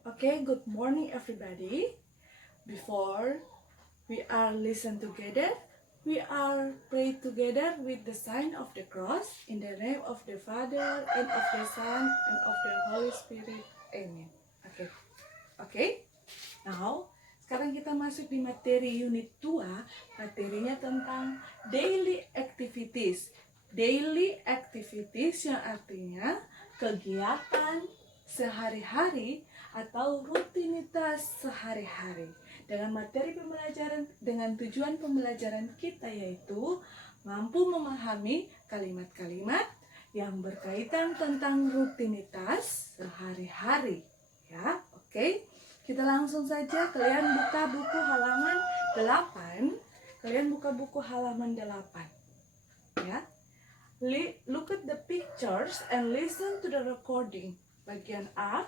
Okay, good morning everybody. Before we are listen together, we are pray together with the sign of the cross in the name of the Father and of the Son and of the Holy Spirit. Amen. Okay. Okay. Now, sekarang kita masuk di materi unit 2. Materinya tentang daily activities. Daily activities yang artinya kegiatan sehari-hari atau rutinitas sehari-hari. Dengan materi pembelajaran, dengan tujuan pembelajaran kita yaitu mampu memahami kalimat-kalimat yang berkaitan tentang rutinitas sehari-hari. Ya, oke. Kita langsung saja, kalian buka buku halaman 8. Kalian buka buku halaman 8. Ya. Look at the pictures and listen to the recording. Bagian A.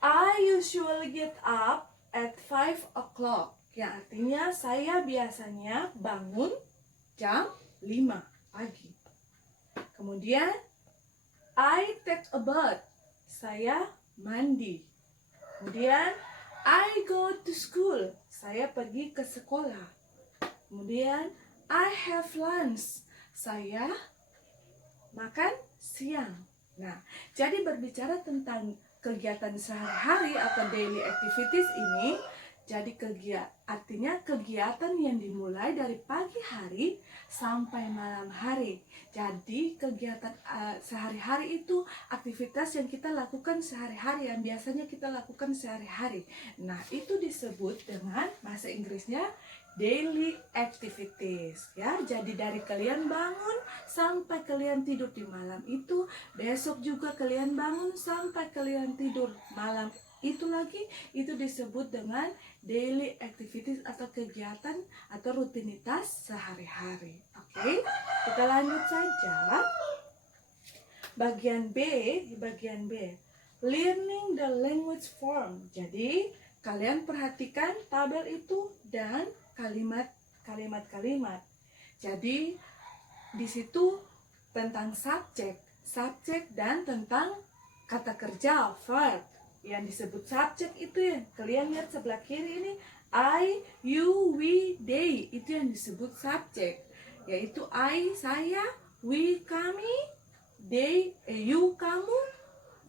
I usually get up at 5 o'clock. Yang artinya saya biasanya bangun jam 5 pagi. Kemudian I take a bath. Saya mandi. Kemudian I go to school. Saya pergi ke sekolah. Kemudian I have lunch. Saya makan siang. Nah, jadi berbicara tentang kegiatan sehari-hari atau daily activities ini, jadi artinya kegiatan yang dimulai dari pagi hari sampai malam hari. Jadi kegiatan sehari-hari itu aktivitas yang kita lakukan sehari-hari, yang biasanya kita lakukan sehari-hari. Nah, itu disebut dengan bahasa Inggrisnya daily activities, ya. Jadi dari kalian bangun sampai kalian tidur di malam itu, besok juga kalian bangun sampai kalian tidur malam itu lagi, itu disebut dengan daily activities atau kegiatan atau rutinitas sehari-hari. Oke, kita lanjut saja. Bagian B, di bagian B, learning the language form. Jadi kalian perhatikan tabel itu dan kalimat-kalimat. Jadi di situ tentang subjek dan tentang kata kerja, verb. Yang disebut subjek itu ya, kalian lihat sebelah kiri ini, I, you, we, they, itu yang disebut subjek. Yaitu I, saya, we, kami, they, you, kamu,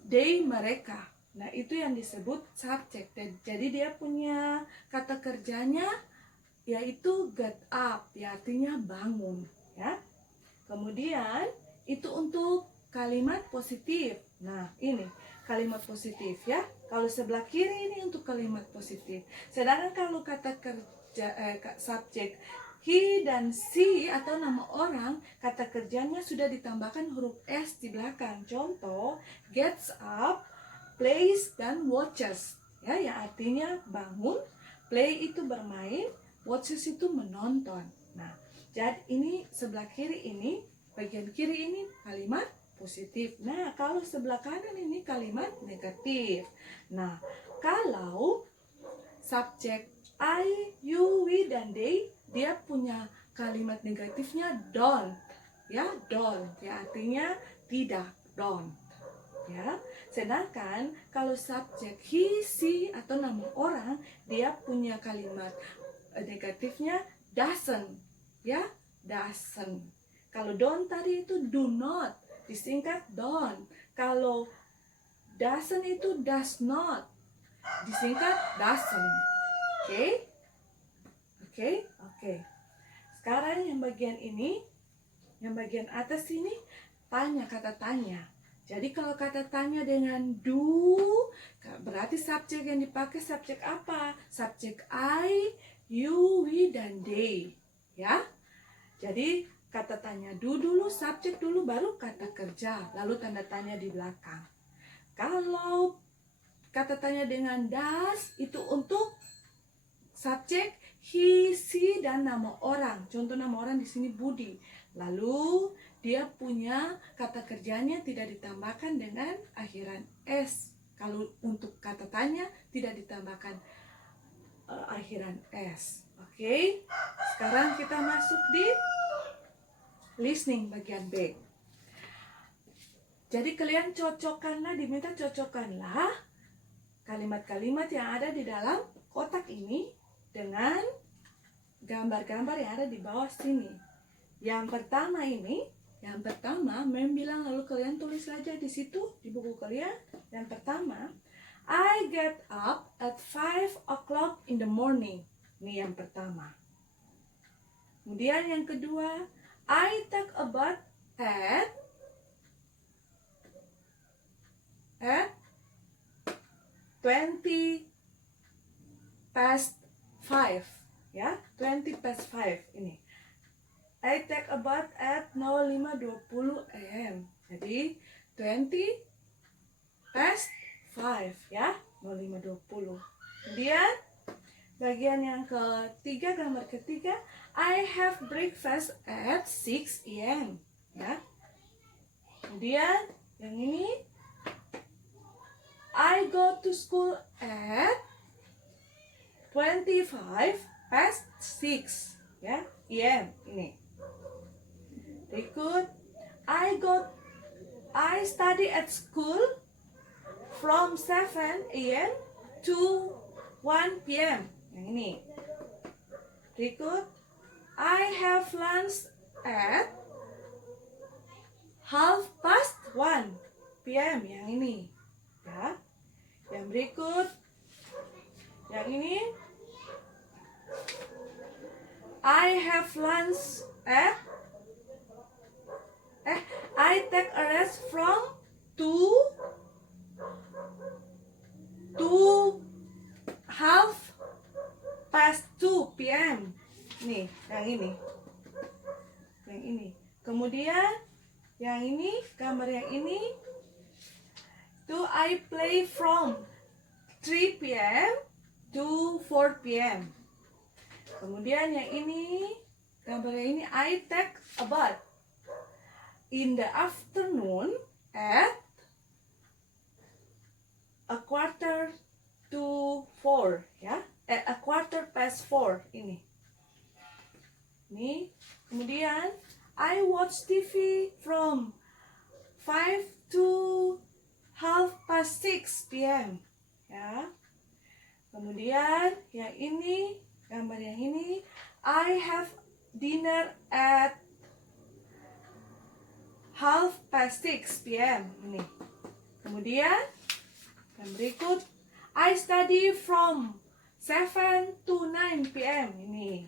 they, mereka. Nah, itu yang disebut subjek. Jadi dia punya kata kerjanya yaitu get up, ya artinya bangun, ya. Kemudian itu untuk kalimat positif. Nah, ini kalimat positif, ya. Kalau sebelah kiri ini untuk kalimat positif. Sedangkan kalau kata kerja subjek he dan she atau nama orang, kata kerjanya sudah ditambahkan huruf s di belakang. Contoh, gets up, plays dan watches, ya, yang artinya bangun, play itu bermain, watches itu menonton. Nah, jadi ini sebelah kiri ini, bagian kiri ini kalimat positif. Nah, kalau sebelah kanan ini kalimat negatif. Nah, kalau subjek I, you, we, dan they, dia punya kalimat negatifnya don't. Ya, don't. Ya, artinya tidak, don't. Ya, sedangkan kalau subjek he, she, atau nama orang, dia punya kalimat negatifnya doesn't, ya, doesn't. Kalau don't tadi itu do not, disingkat don't. Kalau doesn't itu does not, disingkat doesn't. Oke. Sekarang yang bagian ini, yang bagian atas ini, tanya, kata tanya. Jadi kalau kata tanya dengan do, berarti subjek yang dipakai subjek apa? Subjek I, you, we, dan they, ya. Jadi kata tanya do dulu, subjek dulu, baru kata kerja, lalu tanda tanya di belakang. Kalau kata tanya dengan does, itu untuk subjek he, she, dan nama orang. Contoh nama orang di sini Budi. Lalu dia punya kata kerjanya tidak ditambahkan dengan akhiran s. Kalau untuk kata tanya tidak ditambahkan akhiran s. Oke. Sekarang kita masuk di listening bagian B. Jadi kalian cocokkanlah, diminta cocokkanlah kalimat-kalimat yang ada di dalam kotak ini dengan gambar-gambar yang ada di bawah sini. Yang pertama Mem bilang, lalu kalian tulis saja di situ di buku kalian. Yang pertama, I get up at 5 o'clock in the morning. Ini yang pertama. Kemudian yang kedua, I take a bath at 20 past 5. Ya, 20 past 5 ini. I take a bath at 05.20 AM. Jadi 20 past 5 ya, 05.20. Kemudian bagian yang ketiga, gambar ketiga, I have breakfast at 6 AM ya. Kemudian yang ini, I go to school at 25 past 6 ya, AM ini. Berikut, I study at school from 7 AM to 1 PM. Yang ini. Berikut, I have lunch at 1:30 PM. Yang ini. Ya. Yang berikut, yang ini, I have lunch at I take a rest from 2 to 2:30 PM. Nih, yang ini. Yang ini. Kemudian yang ini, gambar yang ini, itu I play from 3 PM to 4 PM. Kemudian yang ini, gambar yang ini, I take a bath in the afternoon at 3:15 ya, at 4:15 ini. Ini. Kemudian I watch TV from 5 to 6:30 PM ya. Kemudian yang ini, gambar yang ini, I have dinner at 6:30 PM ini. Kemudian yang berikut, I study from 7 to 9 PM ini.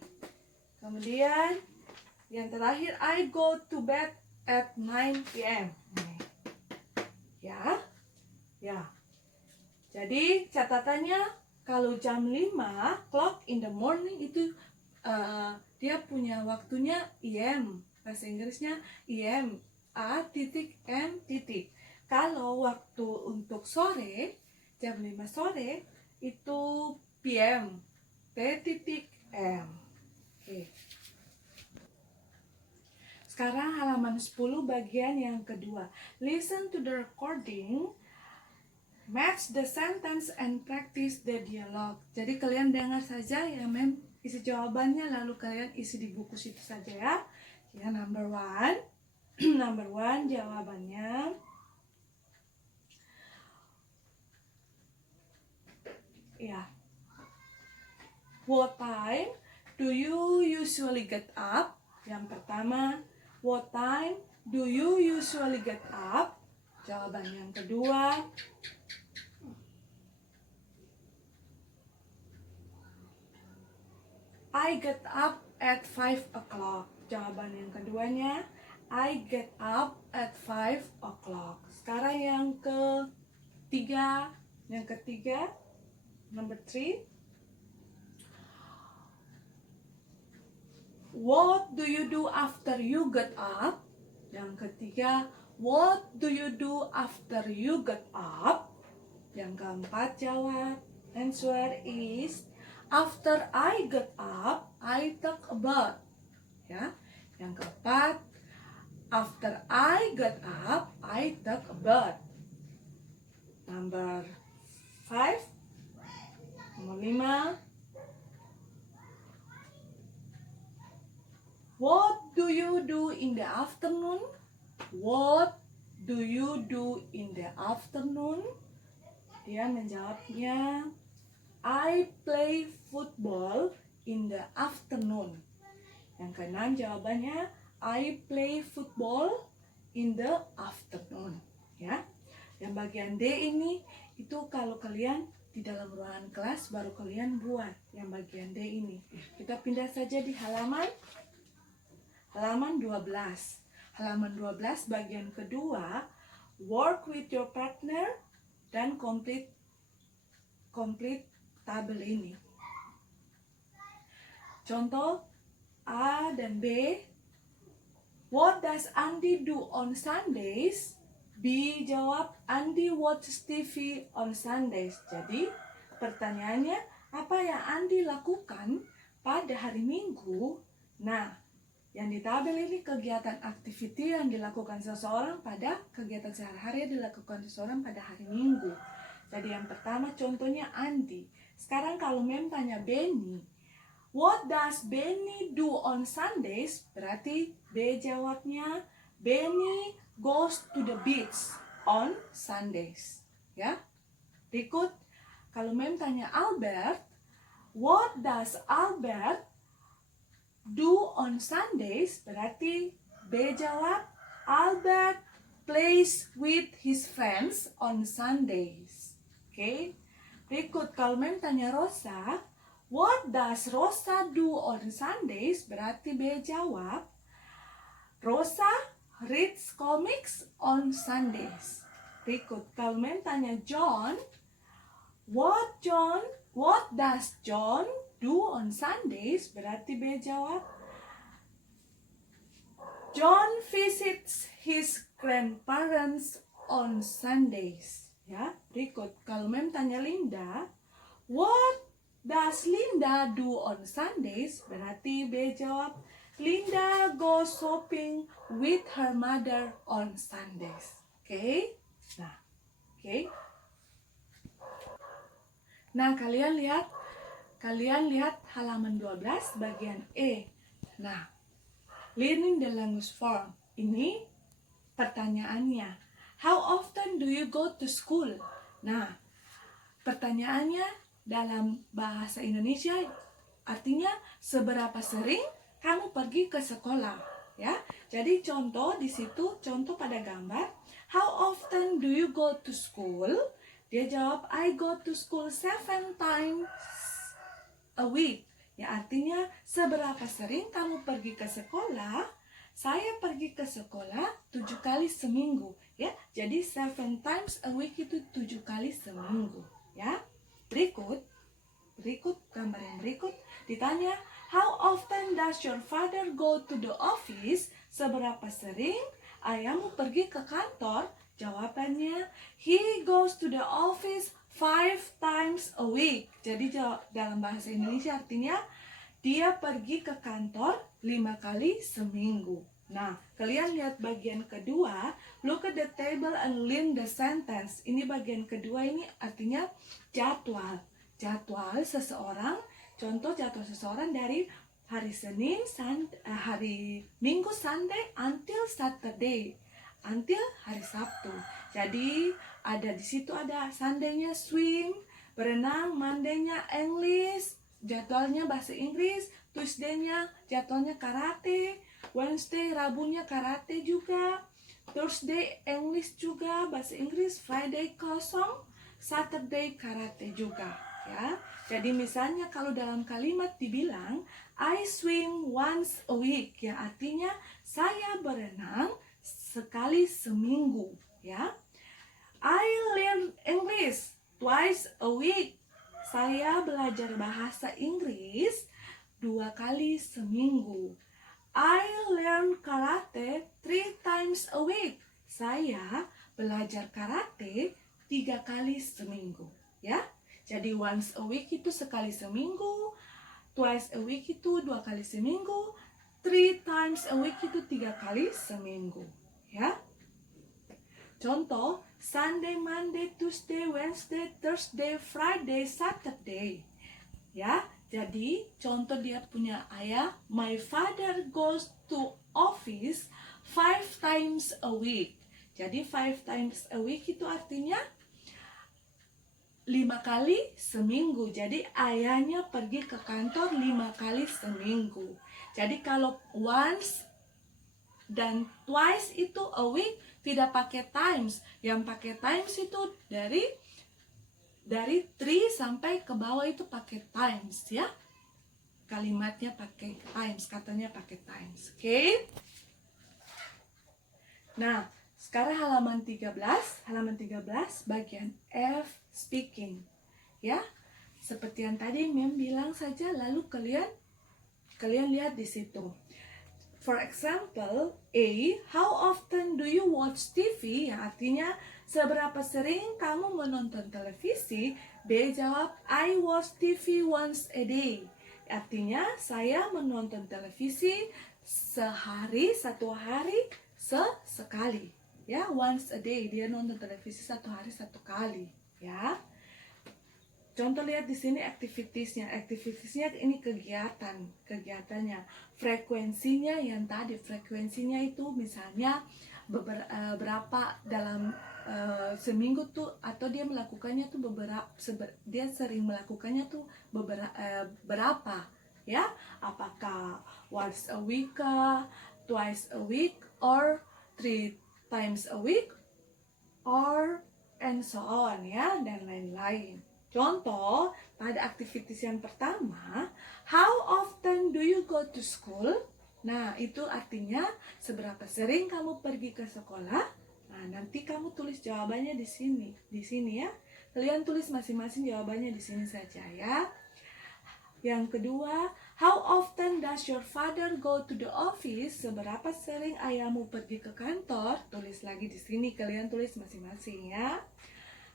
Kemudian yang terakhir, I go to bed at 9 PM ini. Ya. Jadi catatannya, kalau jam 5 o'clock in the morning itu dia punya waktunya AM. Bahasa Inggrisnya AM, A.M. Kalau waktu untuk sore, jam 5 sore, itu PM, P.M. Oke. Sekarang halaman 10 bagian yang kedua. Listen to the recording, match the sentence and practice the dialogue. Jadi kalian dengar saja ya Mem, isi jawabannya, lalu kalian isi di buku situ saja ya. Ya, number one jawabannya. Ya. What time do you usually get up? Yang pertama, what time do you usually get up? Jawaban yang kedua, I get up at 5 o'clock. Jawaban yang keduanya, I get up at 5 o'clock. Sekarang yang ketiga, number 3. What do you do after you get up? Yang ketiga, what do you do after you get up? Yang keempat, jawab. Answer is, after I get up, I take a bath. Ya. Yang keempat, after I get up, I take a bath. Number 5. Nomor 5. What do you do in the afternoon? What do you do in the afternoon? Dia menjawabnya, I play football in the afternoon. Yang keenam jawabannya, I play football in the afternoon. Ya. Yang bagian D ini, itu kalau kalian di dalam ruangan kelas baru kalian buat yang bagian D ini. Kita pindah saja di halaman 12. Halaman 12 bagian kedua, work with your partner dan complete tabel ini. Contoh A dan B. What does Andy do on Sundays? B jawab, Andy watches TV on Sundays. Jadi pertanyaannya, apa yang Andy lakukan pada hari Minggu? Nah, yang di tabel ini kegiatan activity yang dilakukan seseorang pada kegiatan sehari-hari yang dilakukan seseorang pada hari Minggu. Jadi yang pertama contohnya Andy. Sekarang kalau Mem tanya Benny, what does Benny do on Sundays? Berarti B jawabnya, Benny goes to the beach on Sundays. Ya. Berikut, kalau Mem tanya Albert, what does Albert do on Sundays? Berarti B jawab, Albert plays with his friends on Sundays. Oke. Berikut, kalau Mem tanya Rosa, what does Rosa do on Sundays? Berarti B jawab, Rosa reads comics on Sundays. Berikut, kalau Mem tanya John, what does John do on Sundays? Berarti B jawab, John visits his grandparents on Sundays. Ya, berikut, kalau Mem tanya Linda, what does Linda do on Sundays? Berarti B jawab, Linda goes shopping with her mother on Sundays. Oke? Nah, oke. Nah, kalian lihat halaman 12 bagian E. Nah, learning the language form. Ini pertanyaannya. How often do you go to school? Nah, pertanyaannya dalam bahasa Indonesia artinya seberapa sering kamu pergi ke sekolah, ya. Jadi contoh di situ, contoh pada gambar, how often do you go to school? Dia jawab, I go to school 7 times a week. Ya, artinya seberapa sering kamu pergi ke sekolah? Saya pergi ke sekolah 7 kali seminggu, ya. Jadi 7 times a week itu 7 kali seminggu, ya. Berikut gambar yang berikut ditanya, how often does your father go to the office? Seberapa sering ayahmu pergi ke kantor? Jawabannya, he goes to the office 5 times a week. Jadi dalam bahasa Indonesia artinya dia pergi ke kantor 5 kali seminggu. Nah, kalian lihat bagian kedua, look at the table and learn the sentence. Ini bagian kedua, ini artinya jadwal. Jadwal seseorang, contoh jadwal seseorang dari hari Senin, hari Minggu, Sunday, until Saturday, until hari Sabtu. Jadi ada di situ ada Sunday-nya swim, berenang, Monday-nya English, jadwalnya bahasa Inggris, Tuesday-nya jadwalnya karate, Wednesday, Rabunya karate juga, Thursday English juga bahasa Inggris, Friday kosong, Saturday karate juga. Ya, jadi misalnya kalau dalam kalimat dibilang I swim once a week, ya artinya saya berenang sekali seminggu, ya. I learn English twice a week. Saya belajar bahasa Inggris 2 kali seminggu. I learn karate 3 times a week. Saya belajar karate 3 kali seminggu, ya. Jadi once a week itu sekali seminggu, twice a week itu 2 kali seminggu, 3 times a week itu 3 kali seminggu, ya. Contoh, Sunday, Monday, Tuesday, Wednesday, Thursday, Friday, Saturday. Ya, jadi contoh dia punya ayah, my father goes to office 5 times a week. Jadi 5 times a week itu artinya 5 kali seminggu. Jadi ayahnya pergi ke kantor 5 kali seminggu. Jadi kalau once dan twice itu a week tidak pakai times. Yang pakai times itu dari 3 sampai ke bawah itu pakai times ya. Kalimatnya pakai times, katanya pakai times. Oke? Nah, sekarang halaman 13 bagian F, speaking. Ya. Seperti yang tadi Mem bilang saja, lalu kalian lihat di situ. For example, A, how often do you watch TV? Yang artinya seberapa sering kamu menonton televisi? B jawab, I watch TV once a day. Artinya saya menonton televisi satu hari sekali. Ya, once a day, dia nonton televisi satu hari satu kali. Ya. Contoh lihat di sini activitiesnya ini kegiatannya. Frekuensinya yang tadi, frekuensinya itu misalnya berapa dalam seminggu tuh, atau dia melakukannya tuh dia sering melakukannya tuh berapa ya? Apakah once a week, twice a week, or 3 times a week, or and so on ya, dan lain-lain. Contoh, pada aktivitas yang pertama, how often do you go to school? Nah, itu artinya seberapa sering kamu pergi ke sekolah. Nah, nanti kamu tulis jawabannya di sini ya. Kalian tulis masing-masing jawabannya di sini saja ya. Yang kedua, how often does your father go to the office? Seberapa sering ayahmu pergi ke kantor? Tulis lagi di sini, kalian tulis masing-masing ya.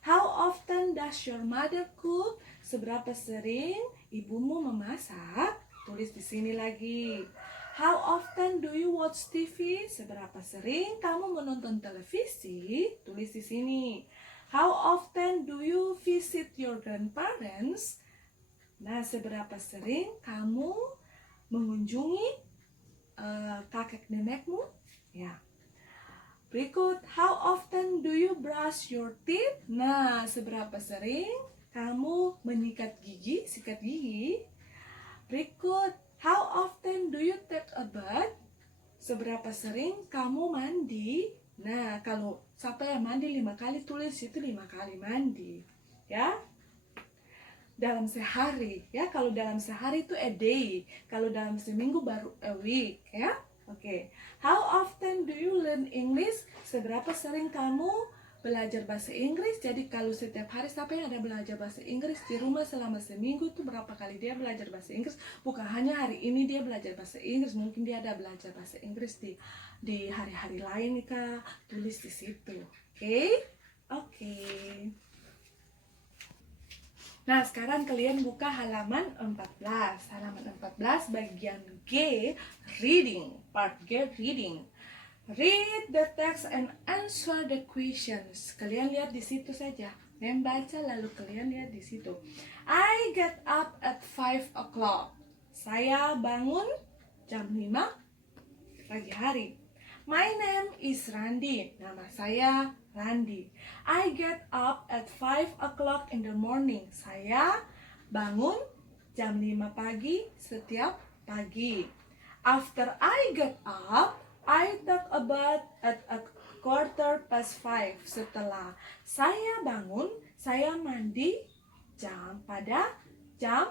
How often does your mother cook? Seberapa sering ibumu memasak? Tulis di sini lagi. How often do you watch TV? Seberapa sering kamu menonton televisi? Tulis di sini. How often do you visit your grandparents? Nah, seberapa sering kamu mengunjungi kakek nenekmu? Ya. Berikut, how often do you brush your teeth? Nah, seberapa sering kamu sikat gigi? Berikut, how often do you take a bath? Seberapa sering kamu mandi? Nah, kalau siapa yang mandi 5 kali, tulis itu 5 kali mandi. Ya. Dalam sehari, ya. Kalau dalam sehari itu a day. Kalau dalam seminggu baru a week, ya. Oke. How often do you learn English? Seberapa sering kamu belajar bahasa Inggris? Jadi kalau setiap hari siapa yang ada belajar bahasa Inggris di rumah selama seminggu itu berapa kali dia belajar bahasa Inggris? Bukan hanya hari ini dia belajar bahasa Inggris, mungkin dia ada belajar bahasa Inggris di hari-hari lain kah? Tulis di situ. Oke? Oke. Nah, sekarang kalian buka halaman 14. Halaman 14 bagian G, reading. Part G, reading. Read the text and answer the questions. Kalian lihat di situ saja. Membaca lalu kalian lihat di situ. I get up at 5 o'clock. Saya bangun jam 5 pagi hari. My name is Randi. Nama saya Randi. I get up at 5 o'clock in the morning. Saya bangun jam 5 pagi setiap pagi. After I get up, I take a bath at a 5:15. Setelah saya bangun, saya mandi pada jam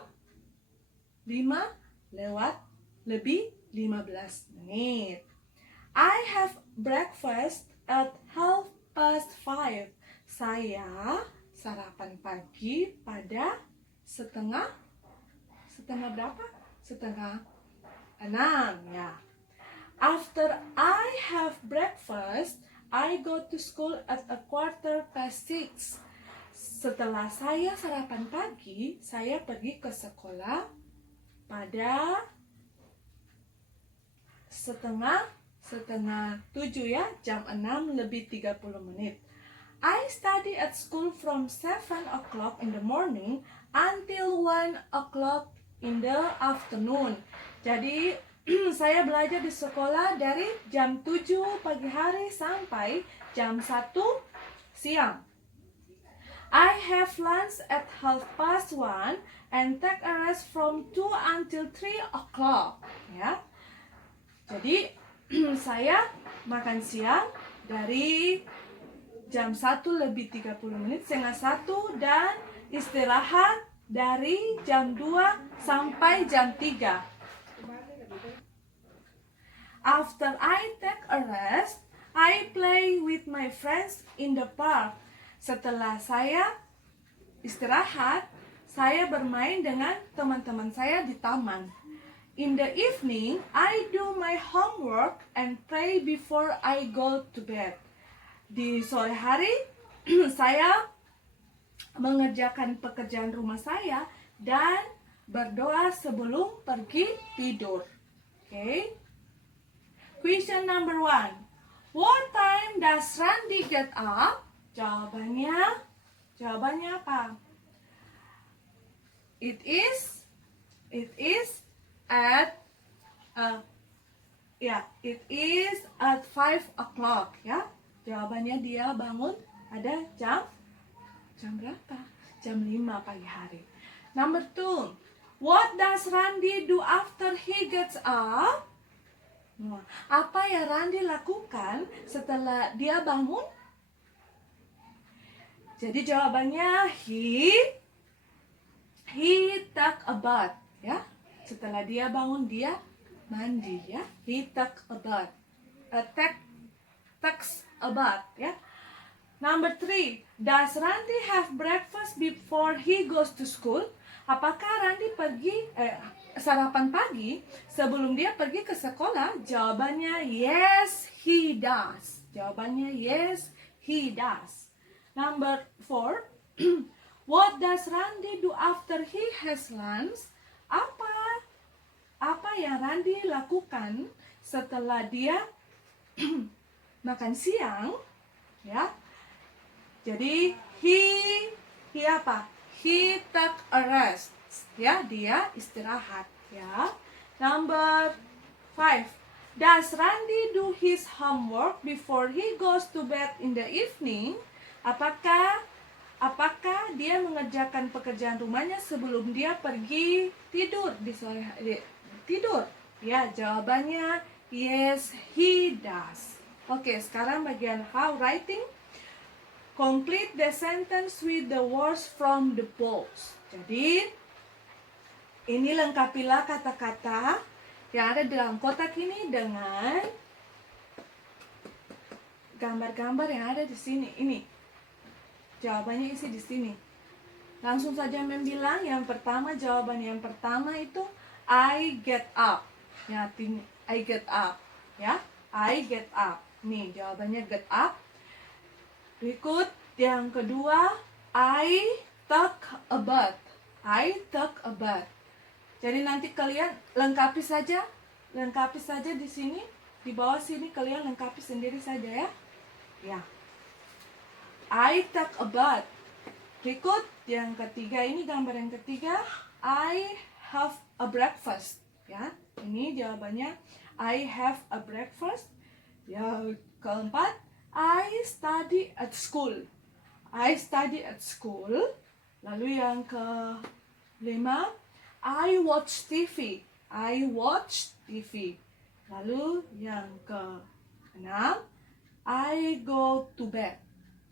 5:15. I have breakfast at 5:30. Saya sarapan pagi pada setengah berapa? Setengah 6 ya. After I have breakfast, I go to school at a 5:15. Setelah saya sarapan pagi, saya pergi ke sekolah pada setengah 7 ya, jam 6:30. I study at school from 7 o'clock in the morning until 1 o'clock in the afternoon. Jadi saya belajar di sekolah dari jam 7 pagi hari sampai jam 1 siang. I have lunch at 1:30 and take a rest from 2 until 3 o'clock. Ya. Jadi saya makan siang dari jam 1:30 setengah 1 dan istirahat dari jam 2 sampai jam 3. After I take a rest, I play with my friends in the park. Setelah saya istirahat, saya bermain dengan teman-teman saya di taman. In the evening, I do my homework and pray before I go to bed. Di sore hari, saya mengerjakan pekerjaan rumah saya dan berdoa sebelum pergi tidur. Okay? Question number 1. What time does Randy get up? Jawabannya apa? It is at 5 o'clock ya. Jawabannya dia bangun ada jam berapa? Jam 5 pagi hari. Number 2. What does Randy do after he gets up? Apa yang Randy lakukan setelah dia bangun? Jadi jawabannya he take a bath ya. Setelah dia bangun dia mandi ya. He take a bath. Takes a bath ya. Number 3. Does Randy have breakfast before he goes to school? Apakah Randy pergi sarapan pagi sebelum dia pergi ke sekolah? Jawabannya yes, he does. Jawabannya yes, he does. Number 4. What does Randy do after he has lunch? Apa yang Randy lakukan setelah dia makan siang? Ya. Jadi he apa? He take a rest. Ya, dia istirahat ya. Number 5. Does Randy do his homework before he goes to bed in the evening? Apakah dia mengerjakan pekerjaan rumahnya sebelum dia pergi tidur di sore hari? Tidur. Ya, jawabannya yes, he does. Oke, sekarang bagian how writing. Complete the sentence with the words from the box. Jadi, ini lengkapilah kata-kata yang ada dalam kotak ini dengan gambar-gambar yang ada di sini. Ini jawabannya isi di sini. Langsung saja membilang yang pertama, jawaban yang pertama itu I get up. Ya, I get up. Ya, I get up. Nih, jawabannya get up. Berikut yang kedua, I take a bath. I take a bath. Jadi nanti kalian lengkapi saja di sini, di bawah sini kalian lengkapi sendiri saja ya. Ya. I take a bath. Berikut yang ketiga, ini gambar yang ketiga, I have a breakfast. Ya, ini jawabannya I have a breakfast. Yang keempat, I study at school. I study at school. Lalu yang kelima, I watch TV. I watch TV. Lalu yang keenam, I go to bed.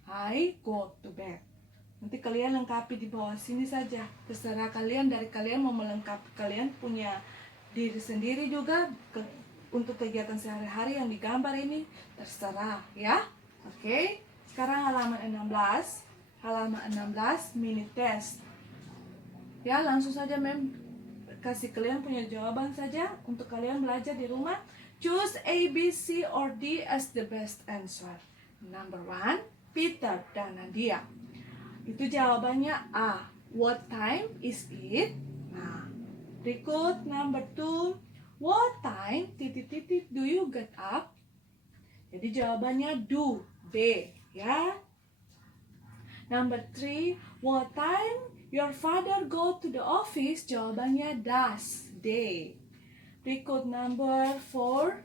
I go to bed. Nanti kalian lengkapi di bawah sini saja. Terserah kalian, dari kalian mau melengkapi, kalian punya diri sendiri juga untuk kegiatan sehari-hari yang digambar ini, terserah ya. Oke, sekarang halaman 16. Halaman 16 mini test. Ya, langsung saja kasih kalian punya jawaban saja untuk kalian belajar di rumah. Choose A, B, C or D as the best answer. Number 1, Peter dan Nadia. Itu jawabannya A. What time is it? Nah, berikut number 2. What time do you get up? Jadi jawabannya do, B ya. Number 3. What time your father go to the office? Jawabannya does, D. Berikut number 4.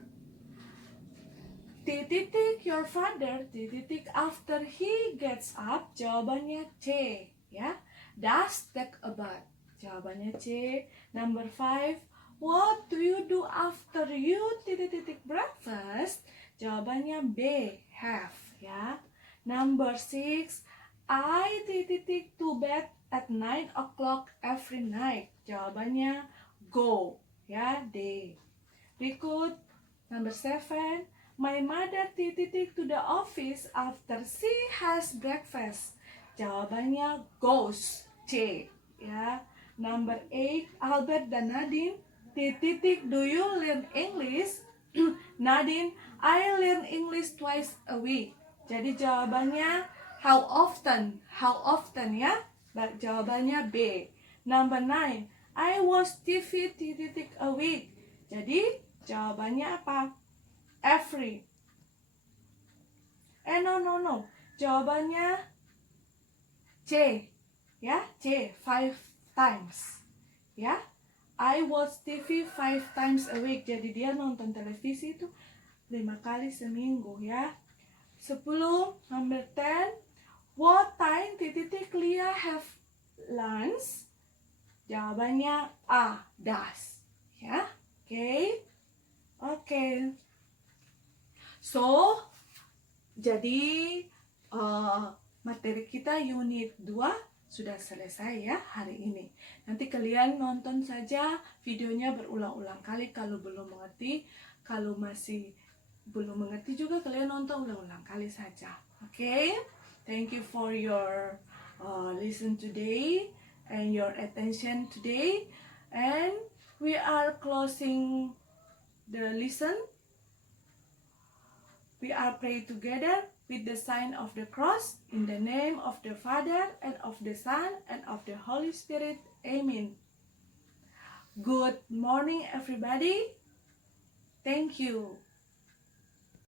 Titik your father titik after he gets up. Jawabannya C, ya. Does take a bath. Jawabannya C. Number 5. What do you do after you titik breakfast? Jawabannya B, have, ya. Number 6. I titik to bed at 9 o'clock every night. Jawabannya go, ya, D. Berikut number 7. My mother titik to the office after she has breakfast. Jawabannya goes, C, ya. Number 8. Albert dan Nadine titik do you learn English? Nadine, I learn English twice a week. Jadi jawabannya how often, ya. Jawabannya B. Number 9. I watch TV titik a week. Jadi jawabannya apa? Every. No. Jawabannya C, ya, C, 5 times, ya. I watch TV 5 times a week. Jadi dia nonton televisi itu 5 kali seminggu, ya. 10. Number 10. What time titik Lia have lunch? Jawabannya A, does, ya. Oke. So, jadi materi kita unit 2 sudah selesai ya hari ini. Nanti kalian nonton saja videonya berulang-ulang kali kalau belum mengerti. Kalau masih belum mengerti juga kalian nonton ulang-ulang kali saja. Oke? Thank you for your listen today and your attention today. And we are closing the listen. We are pray together with the sign of the cross in the name of the Father and of the Son and of the Holy Spirit. Amen. Good morning, everybody. Thank you.